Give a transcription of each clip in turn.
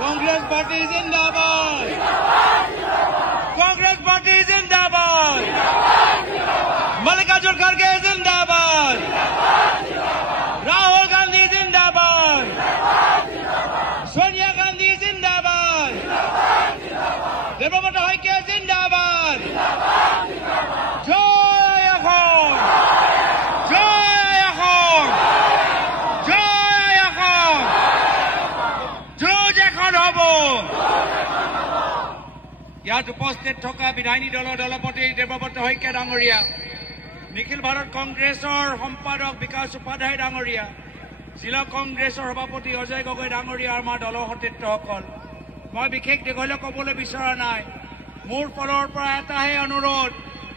Congress Party Zindabad! Congress Party Zindabad! Mallikarjun Kharge Zindabad! Rahul Gandhi Zindabad! Sonia Gandhi Zindabad! Debabrata Hoike Zindabad! Joy Ahom! Joy Ahom! Joy Ahom! Joy Ahom Hobo! ইয়াত উপস্থিত থকা বিধায়িনী দলৰ দলপতি দেৱব্ৰত শইকীয়া ডাঙৰীয়া, নিখিল ভাৰত কংগ্ৰেছৰ সম্পাদক বিকাশ উপাধ্যায় ডাঙৰীয়া, জিলা কংগ্ৰেছৰ সভাপতি অজয় গগৈ ডাঙৰীয়া, আমাৰ দলৰ সতীৰ্থসকল, মই বিশেষ দীঘলীয়া ক'বলৈ বিচৰা নাই। মোৰ ফালৰ পৰা এটাহে অনুৰোধ,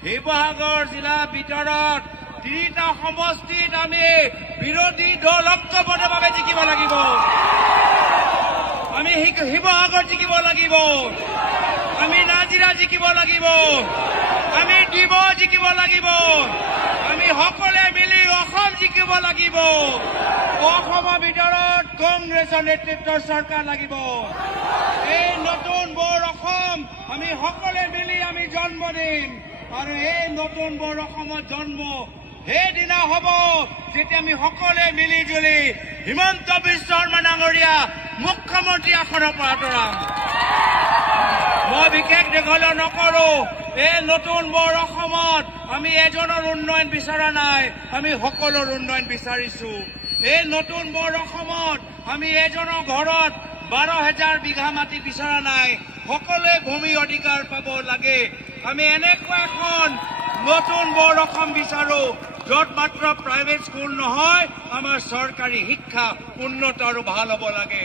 শিৱসাগৰ জিলাৰ ভিতৰত 3টা সমষ্টিত আমি বিৰোধী দল ঐক্যবদ্ধভাৱে জিকিব লাগিব। আমি শিৱসাগৰ জিকিব লাগিব, আমি নাজিৰা জিকিব লাগিব, আমি ডিব জিকিব লাগিব, আমি সকলোৱে মিলি অসম জিকিব লাগিব। অসমৰ ভিতৰত কংগ্ৰেছৰ নেতৃত্বৰ চৰকাৰ লাগিব। এই নতুন বৰ অসম আমি সকলোৱে মিলি আমি জন্ম দিম, আৰু এই নতুন বৰ অসমত জন্ম সেইদিনা হ'ব যেতিয়া আমি সকলোৱে মিলি জুলি হিমন্ত বিশ্ব শৰ্মা ডাঙৰীয়া মুখ্যমন্ত্ৰী আসনৰ পৰা আঁতৰাম। মই বিশেষ দীঘলীয়া নকৰো। এই নতুন বৰ অসমত আমি এজনৰ উন্নয়ন বিচৰা নাই, আমি সকলোৰ উন্নয়ন বিচাৰিছো। এই নতুন বৰ অসমত আমি এজনৰ ঘৰত 12,000 বিঘা মাটি বিচৰা নাই, সকলোৱে ভূমি অধিকাৰ পাব লাগে। আমি এনেকুৱা এখন নতুন বৰ অসম বিচাৰো য'ত মাত্ৰ প্ৰাইভেট স্কুল নহয়, আমাৰ চৰকাৰী শিক্ষা উন্নত আৰু ভাল হ'ব লাগে।